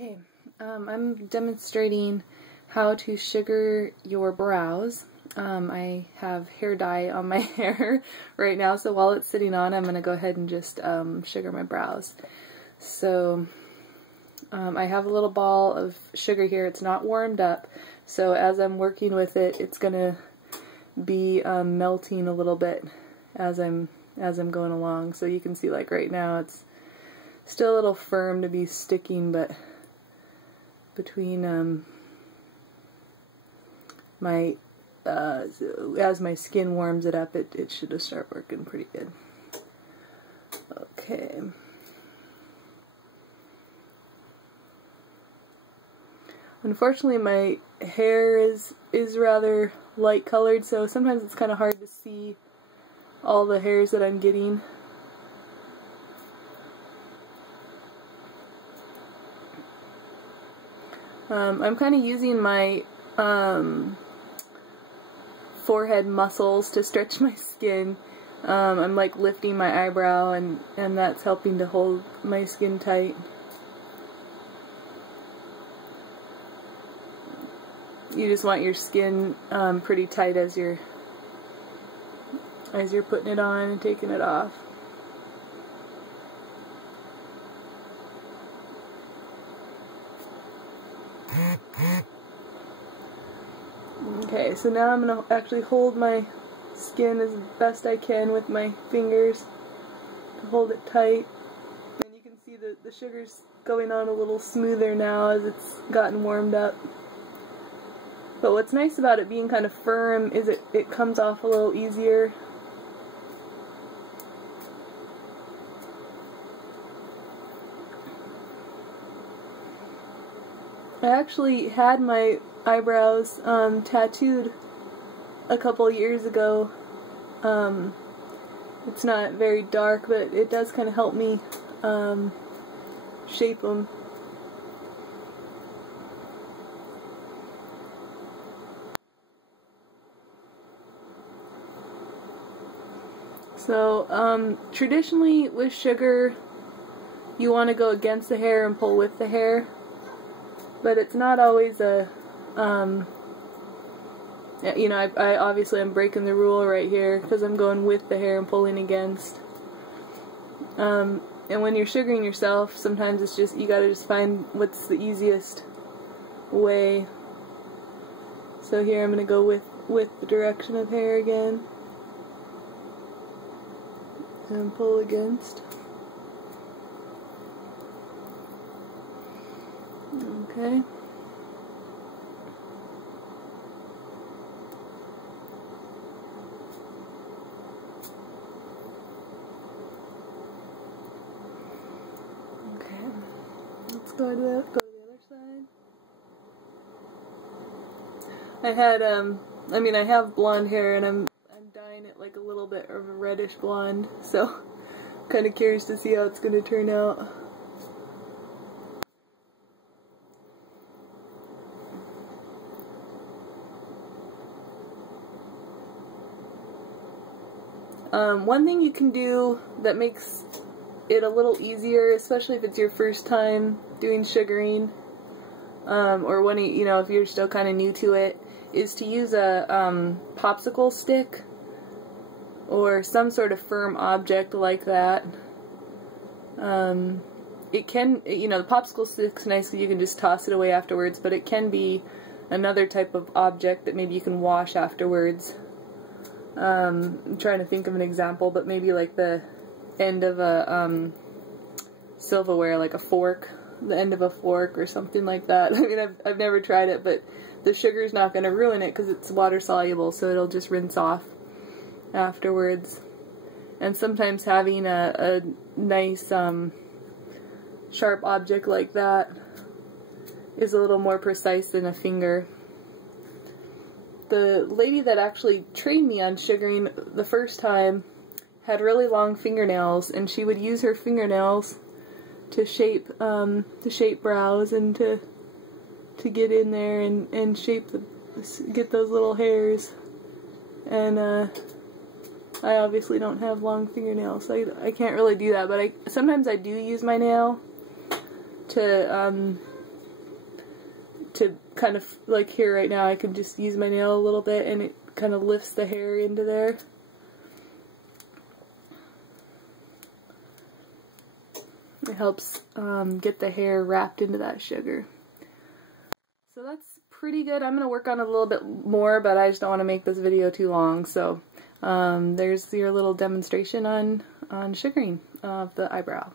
Okay, I'm demonstrating how to sugar your brows. I have hair dye on my hair right now, so while it's sitting on, I'm going to go ahead and just sugar my brows. So I have a little ball of sugar here. It's not warmed up, so as I'm working with it, it's going to be melting a little bit as I'm going along. So you can see, like right now, it's still a little firm to be sticking, but between as my skin warms it up, it should start working pretty good. Okay. Unfortunately, my hair is rather light colored, so sometimes it's kind of hard to see all the hairs that I'm getting. I'm kind of using my forehead muscles to stretch my skin. I'm like lifting my eyebrow, and that's helping to hold my skin tight. You just want your skin pretty tight as you're putting it on and taking it off. Okay, so now I'm going to actually hold my skin as best I can with my fingers to hold it tight. And you can see the sugar's going on a little smoother now as it's gotten warmed up. But what's nice about it being kind of firm is it comes off a little easier. I actually had my eyebrows tattooed a couple years ago. It's not very dark, but it does kind of help me shape them. So traditionally with sugar, you want to go against the hair and pull with the hair. But it's not always a, you know, I obviously I'm breaking the rule right here because I'm going with the hair and pulling against. And when you're sugaring yourself, sometimes it's just, you gotta just find what's the easiest way. So here I'm gonna go with the direction of hair again. And pull against. Okay. Okay. Let's go to the other side. I have blonde hair, and I'm dyeing it like a little bit of a reddish blonde, so I'm kind of curious to see how it's going to turn out. One thing you can do that makes it a little easier, especially if it's your first time doing sugaring, or when you know, if you're still kind of new to it, is to use a popsicle stick or some sort of firm object like that. It can, you know, the popsicle stick's nice because you can just toss it away afterwards, but it can be another type of object that maybe you can wash afterwards. I'm trying to think of an example, but maybe like the end of a silverware, like a fork, the end of a fork or something like that. I mean, I've never tried it, but the sugar's not going to ruin it because it's water soluble, so it'll just rinse off afterwards. And sometimes having a nice sharp object like that is a little more precise than a finger. The lady that actually trained me on sugaring the first time had really long fingernails, and she would use her fingernails to shape brows and to get in there and shape get those little hairs. And I obviously don't have long fingernails, so I can't really do that. But sometimes I do use my nail to to kind of, like here right now, I can just use my nail a little bit and it kind of lifts the hair into there. It helps get the hair wrapped into that sugar. So that's pretty good. I'm going to work on it a little bit more, but I just don't want to make this video too long. So there's your little demonstration on sugaring of the eyebrow.